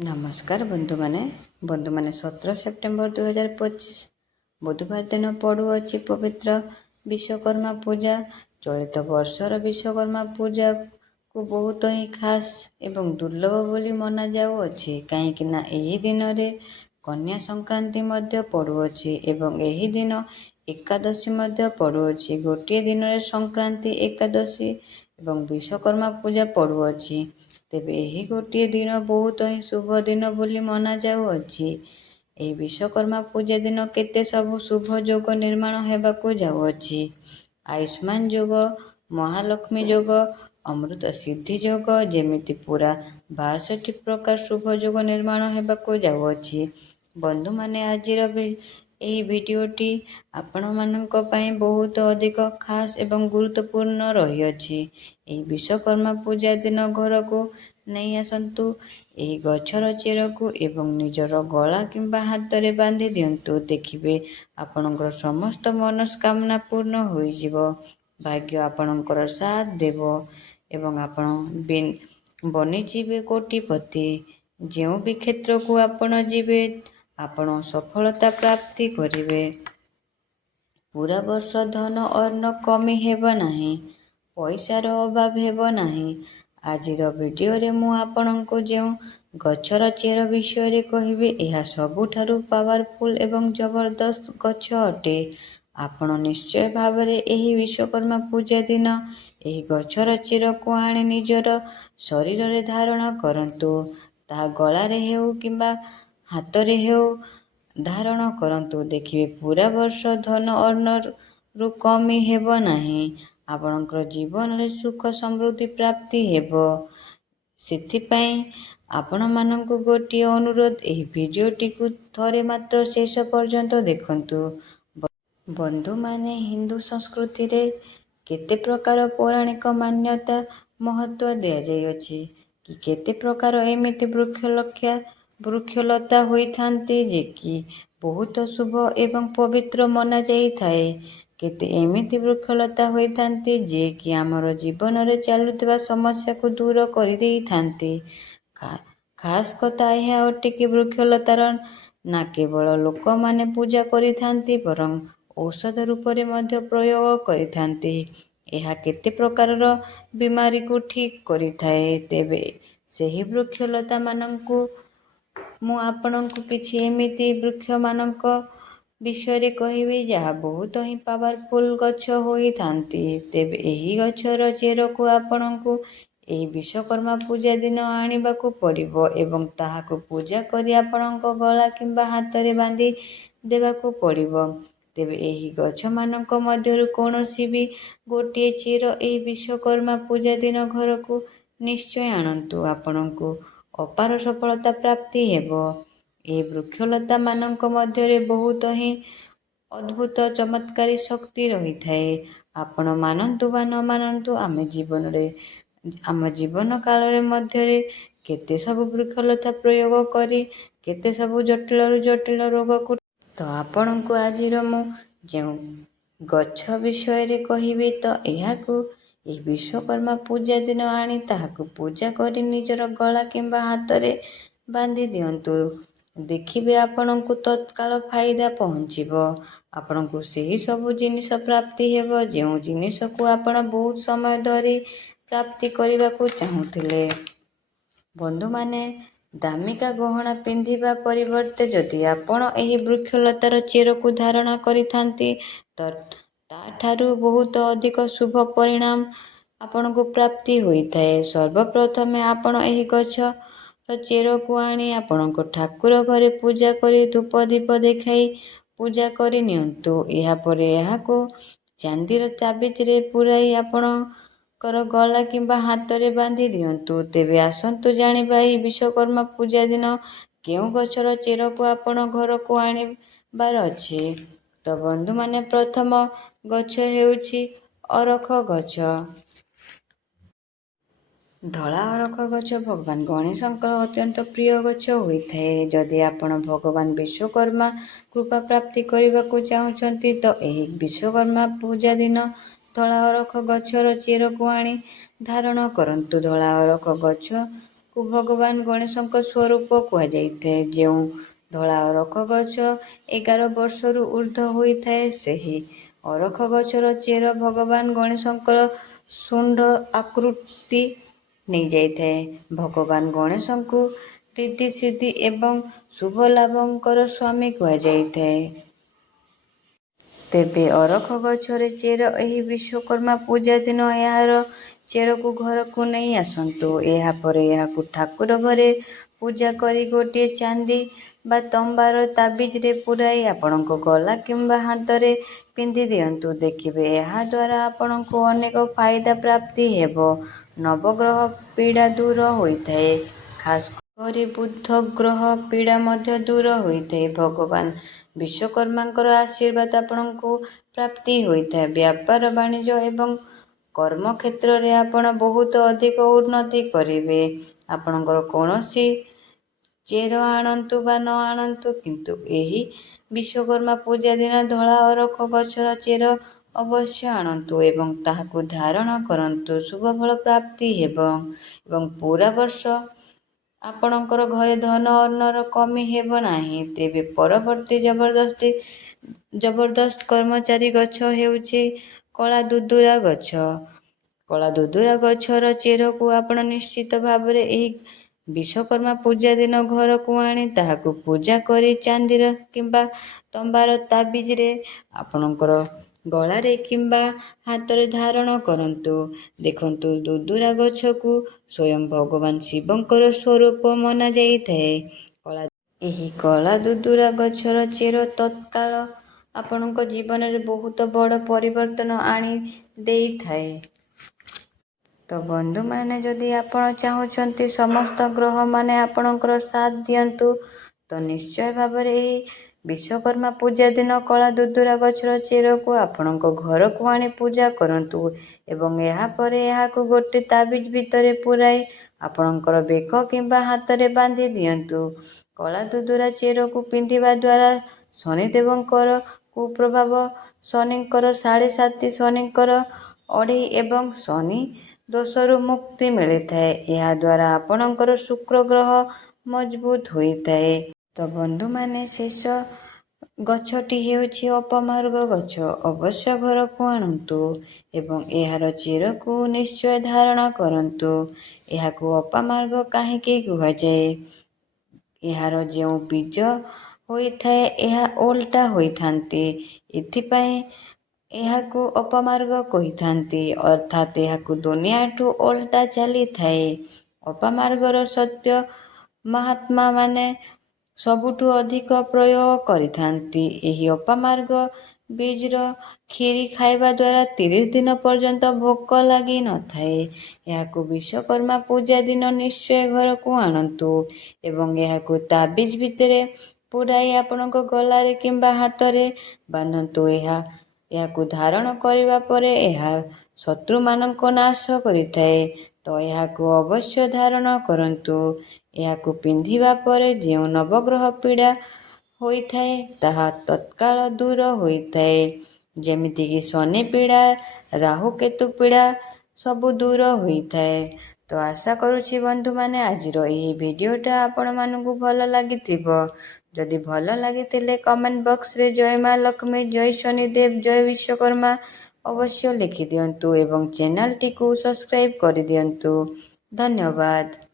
नमस्कार बंधु माने 17 सेप्टेम्बर 2025 बुधवार दिन पड़ुअछि पवित्र विश्वकर्मा पूजा। चलित वर्षर विश्वकर्मा पूजा को बहुत ही खास एवं दुर्लभ बोली मना जाउअछि, काहेकि ना एही दिन रे कन्या संक्रांति मध्य पड़ुअछि एवं एही दिन एकादशी मध्य पड़ुअछि। गोटे दिन रे संक्रांति, एकादशी एवं विश्वकर्मा पूजा पड़ुअछि। तेबे एही गोटे दिन बहुत ही शुभ दिन बोली मना जाउअछि। एही विश्वकर्मा पूजा दिन केते सब शुभ योग निर्माण हेबाकू जाउअछि। आयुष्मान योग, महालक्ष्मी योग, अमृत सिद्धि योग, जेमिति पूरा 62 प्रकार शुभ योग निर्माण हेबाकू जाउअछि। बंधु माने आजिर एही भिडियोटी आपण मानक पई बहुत अधिक खास एवं गुरुत्वपूर्ण रहिअछि। एही विश्वकर्मा पूजा दिन घर को नहीं आसतु, एही गछर चेरकू एवं निजर गला किंबा हाथ रे बांधी दियंतु। देखिबे आपणकर समस्त मनस्कामना पूर्ण होई जिवो, भाग्य आपणकर साथ देवो एवं आपण बनी जीवे कोटिपति। जेउ भी क्षेत्र को आपण जीवे आपण सफलता प्राप्ति करिवे। पूरा वर्ष धन अन्न कमी हेबो नाही, पैसार अभाव हेबो नाही। आजिर वीडियो रे मु आपणको जेउ गछर चेर विषय रे कहिबे, एहा सबुठारु पावरफुल एवं जबरदस्त गछ अटे। आपण निश्चय भावरे एही विश्वकर्मा पूजा दिन एही गछर चेर को आनी निजर शरीर रे धारण करंतु। ता गला रे हेउ किंबा हाथ रे हेउ धारण करंतु। देखिबे पूरा वर्ष धन अन्न रु कमी हेबो नाही। आपणकर जीवन रे सुख समृद्धि प्राप्ति हेबो। सेथिपाई आपण मानकु गोटिए अनुरोध, एही भिडियोटी को थरे मात्र शेष पर्यंत देखंतु। बंधु माने हिंदू संस्कृति रे केते प्रकार पौराणिक मान्यता महत्व दिया जाइअछि कि केते प्रकार एमिति वृक्षलता होई थांती जे कि बहुत शुभ एवं पवित्र मना जाई थाए। केते एमिति वृक्षलता होई थांती जे कि आमर जीवन रे चालुथिबा समस्या को दूर करि देई थांती। खास कथा यह अटे कि वृक्षलतार ना केवल लोक माने पूजा करि थांती, बरं औषध रूप रे मध्य प्रयोग करि थांती। एहा केते प्रकारर बीमारी को ठीक करि थाए। तेबे सेही वृक्षलता मानंकु मु आपणको किछि एमिति वृक्ष मानक विषय रे कहिबे जहा बहुत ही पावरफुल गछ होई थांती। तेबे एही गछर चेर को आपणको एही विश्वकर्मा पूजा दिन आनिबाकू पड़िबो एवं ताहाको पूजा करी आपणको गला किंबा हाथ रे बांधी देबाकू पड़िबो। तेबे एही गछ मानक मध्यरु कोनोसी भी गोटिए चेर एही विश्वकर्मा पूजा दिन घर को निश्चय आनंतु। आपणको अपार सफलता प्राप्ति हेबो। ए वृक्षलता मानक मध्यरे बहुत ही अद्भुत चमत्कारी शक्ति रही थाए। आपण मानंतु बा न मानंतु, आम जीवन काल रे मध्यरे केते सब वृक्षलता प्रयोग करी केते सब जटिल रु जटिल रोग को तो आपणको आजिर मु जेउ गछ विषय रे कहिबे तो एहाकू ए विश्वकर्मा पूजा दिन आनी ताहाकू पूजा करी निजर गला किंबा हाथ रे बांधी दियंतु। देखिबे आपणको तत्काल फायदा पहुंचीबो। आपणको सेही सब जिनिस प्राप्ति हेबो जेउ जिनिस को आपण बहुत समय धरी प्राप्ति करिबाकू चाहुथिले। बंधु माने दामिका गहना पिंधिबा परिवर्ते जदि आपण एही वृक्षलतार चेर को धारण करि थांती तो ताठारु बहुत अधिक शुभ परिणाम आपणको प्राप्ति होई थाए। सर्वप्रथमे आपण एही गछ चेर को आनी आपणको ठाकुर घरे पूजा करी धूप दीप देखाई पूजा करी नियंतु। एहा परे एहाको चांदीर ताबिज रे पुराई आपणकर गला किंबा हाथ रे बांधी दियंतु। तेबे आसंतु जानिबा एही विश्वकर्मा पूजा दिन केउ गछर चेर को आपण घर को आनिबार अछि। तो बंधु माने प्रथम गछ हेउछि अरख गछ। धला अरख गछ भगवान गणेशंकर अत्यंत प्रिय गछ होइथाए। जदि आपण भगवान विश्वकर्मा कृपा प्राप्ति करिबाकू चाहुचंती तो एही विश्वकर्मा पूजा दिन धला अरख गछर चेर को आनी धारण करंतु। धला अरख गछ କୁ ଭଗବାନ ଗଣେଶଙ୍କ ସ୍ୱରୂପ କୁହାଯାଇଥାଏ। ଯେଉଁ ଧଳା ଅରଖ ଗଛ 11 ବର୍ଷରୁ ଉର୍ଦ୍ଧ୍ୱ ହୋଇଥାଏ, ସେହି ଅରଖ ଗଛର ଚେର ଭଗବାନ ଗଣେଶଙ୍କର ଶୁଣ୍ଡ ଆକୃତି ନେଇଯାଇଥାଏ। ଭଗବାନ ଗଣେଶଙ୍କୁ ରିଦ୍ଧି ସିଦ୍ଧି ଏବଂ ଶୁଭ ଲାଭଙ୍କର ସ୍ୱାମୀ କୁହାଯାଇଥାଏ। ତେବେ ଅରଖ ଗଛର ଚେର ଏହି ବିଶ୍ୱକର୍ମା ପୂଜା ଦିନ ଏହାର ଚେରକୁ ଘରକୁ ନେଇ ଆସନ୍ତୁ। ଏହାପରେ ଏହାକୁ ଠାକୁର ଘରେ ପୂଜା କରି ଗୋଟିଏ ଚାନ୍ଦି ବା ତମ୍ବାର ତାବିଜରେ ପୂରାଇ ଆପଣଙ୍କ ଗଳା କିମ୍ବା ହାତରେ ପିନ୍ଧି ଦିଅନ୍ତୁ। ଦେଖିବେ ଏହାଦ୍ୱାରା ଆପଣଙ୍କୁ ଅନେକ ଫାଇଦା ପ୍ରାପ୍ତି ହେବ। ନବଗ୍ରହ ପୀଡ଼ା ଦୂର ହୋଇଥାଏ। ଖାସ୍ କରି ବୁଧ ଗ୍ରହ ପୀଡ଼ା ମଧ୍ୟ ଦୂର ହୋଇଥାଏ। ଭଗବାନ ବିଶ୍ୱକର୍ମାଙ୍କର ଆଶୀର୍ବାଦ ଆପଣଙ୍କୁ ପ୍ରାପ୍ତି ହୋଇଥାଏ। ବ୍ୟାପାର ବାଣିଜ୍ୟ ଏବଂ କର୍ମ କ୍ଷେତ୍ରରେ ଆପଣ ବହୁତ ଅଧିକ ଉନ୍ନତି କରିବେ। ଆପଣଙ୍କର କୌଣସି ଚେର ଆଣନ୍ତୁ ବା ନ ଆଣନ୍ତୁ, କିନ୍ତୁ ଏହି ବିଶ୍ୱକର୍ମା ପୂଜା ଦିନ ଧଳା ଅରଖ ଗଛର ଚେର ଅବଶ୍ୟ ଆଣନ୍ତୁ ଏବଂ ତାହାକୁ ଧାରଣ କରନ୍ତୁ। ଶୁଭଫଳ ପ୍ରାପ୍ତି ହେବ ଏବଂ ପୂରା ବର୍ଷ ଆପଣଙ୍କର ଘରେ ଧନ ଅନ୍ନର କମି ହେବ ନାହିଁ। ତେବେ ପରବର୍ତ୍ତୀ ଜବରଦସ୍ତ କର୍ମଚାରୀ ଗଛ ହେଉଛି କଳା ଦୁଦୁରା ଗଛ। କଳା ଦୁଦୁରା ଗଛର ଚେରକୁ ଆପଣ ନିଶ୍ଚିତ ଭାବରେ ଏହି ବିଶ୍ୱକର୍ମା ପୂଜା ଦିନ ଘରକୁ ଆଣି ତାହାକୁ ପୂଜା କରି ଚାନ୍ଦିର କିମ୍ବା ତମ୍ବାର ତାବିଜରେ ଆପଣଙ୍କର ଗଳାରେ କିମ୍ବା ହାତରେ ଧାରଣ କରନ୍ତୁ। ଦେଖନ୍ତୁ, ଦୁଦୁରା ଗଛକୁ ସ୍ୱୟଂ ଭଗବାନ ଶିବଙ୍କର ସ୍ୱରୂପ ମନାଯାଇଥାଏ। ଏହି କଳା ଦୁଦୁରା ଗଛର ଚେର ତତ୍କାଳ ଆପଣଙ୍କ ଜୀବନରେ ବହୁତ ବଡ଼ ପରିବର୍ତ୍ତନ ଆଣି ଦେଇଥାଏ। ତ ବନ୍ଧୁମାନେ, ଯଦି ଆପଣ ଚାହୁଁଛନ୍ତି ସମସ୍ତ ଗ୍ରହମାନେ ଆପଣଙ୍କର ସାଥ ଦିଅନ୍ତୁ, ତ ନିଶ୍ଚୟ ଭାବରେ ଏହି ବିଶ୍ୱକର୍ମା ପୂଜା ଦିନ କଳା ଦୁଦୁରା ଗଛର ଚେରକୁ ଆପଣଙ୍କ ଘରକୁ ଆଣି ପୂଜା କରନ୍ତୁ ଏବଂ ଏହାପରେ ଏହାକୁ ଗୋଟିଏ ତାବିଜ ଭିତରେ ପୂରାଇ ଆପଣଙ୍କର ବେକ କିମ୍ବା ହାତରେ ବାନ୍ଧି ଦିଅନ୍ତୁ। କଳା ଦୁଦୁରା ଚେରକୁ ପିନ୍ଧିବା ଦ୍ୱାରା ଶନିଦେବଙ୍କର କୁପ୍ରଭାବ, ଶନିଙ୍କର 7.5 ଶନିଙ୍କର ଅଢ଼େଇ ଏବଂ ଶନି ଦୋଷରୁ ମୁକ୍ତି ମିଳିଥାଏ। ଏହାଦ୍ୱାରା ଆପଣଙ୍କର ଶୁକ୍ର ଗ୍ରହ ମଜବୁତ ହୋଇଥାଏ। ତ ବନ୍ଧୁମାନେ, ଶେଷ ଗଛଟି ହେଉଛି ଅପମାର୍ଗ ଗଛ। ଅବଶ୍ୟ ଘରକୁ ଆଣନ୍ତୁ ଏବଂ ଏହାର ଚେରକୁ ନିଶ୍ଚୟ ଧାରଣ କରନ୍ତୁ। ଏହାକୁ ଅପମାର୍ଗ କାହିଁକି କୁହାଯାଏ? ଏହାର ଯେଉଁ ବୀଜ ହୋଇଥାଏ, ଏହା ଓଲଟା ହୋଇଥାନ୍ତି। ଏଥିପାଇଁ ଏହାକୁ ଅପମାର୍ଗ କହିଥାନ୍ତି, ଅର୍ଥାତ୍ ଏହାକୁ ଦୁନିଆଠୁ ଓଲଟା ଚାଲିଥାଏ। ଅପମାର୍ଗର ସତ୍ୟ ମହାତ୍ମାମାନେ ସବୁଠୁ ଅଧିକ ପ୍ରୟୋଗ କରିଥାନ୍ତି। ଏହି ଅପମାର୍ଗ ବୀଜର କ୍ଷୀରି ଖାଇବା ଦ୍ୱାରା 30 ଦିନ ପର୍ଯ୍ୟନ୍ତ ଭୋକ ଲାଗି ନଥାଏ। ଏହାକୁ ବିଶ୍ୱକର୍ମା ପୂଜା ଦିନ ନିଶ୍ଚୟ ଘରକୁ ଆଣନ୍ତୁ ଏବଂ ଏହାକୁ ତାବିଜ ଭିତରେ ପୂରାଇ ଆପଣଙ୍କ ଗଳାରେ କିମ୍ବା ହାତରେ ବାନ୍ଧନ୍ତୁ। ଏହାକୁ ଧାରଣ କରିବା ପରେ ଏହା ଶତ୍ରୁମାନଙ୍କ ନାଶ କରିଥାଏ। ତ ଏହାକୁ ଅବଶ୍ୟ ଧାରଣ କରନ୍ତୁ। ଏହାକୁ ପିନ୍ଧିବା ପରେ ଯେଉଁ ନବଗ୍ରହ ପୀଡ଼ା ହୋଇଥାଏ, ତାହା ତତ୍କାଳ ଦୂର ହୋଇଥାଏ। ଯେମିତିକି ଶନି ପୀଡ଼ା, ରାହୁ କେତୁ ପୀଡ଼ା ସବୁ ଦୂର ହୋଇଥାଏ। ତ ଆଶା କରୁଛି ବନ୍ଧୁମାନେ, ଆଜିର ଏହି ଭିଡ଼ିଓଟା ଆପଣମାନଙ୍କୁ ଭଲ ଲାଗିଥିବ। ଯଦି ଭଲ ଲାଗିଥିଲେ କମେଣ୍ଟ ବକ୍ସରେ ଜୟ ମା ଲକ୍ଷ୍ମୀ, ଜୟ ଶନିଦେବ, ଜୟ ବିଶ୍ୱକର୍ମା ଅବଶ୍ୟ ଲେଖିଦିଅନ୍ତୁ ଏବଂ ଚ୍ୟାନେଲଟିକୁ ସବସ୍କ୍ରାଇବ୍ କରିଦିଅନ୍ତୁ। ଧନ୍ୟବାଦ।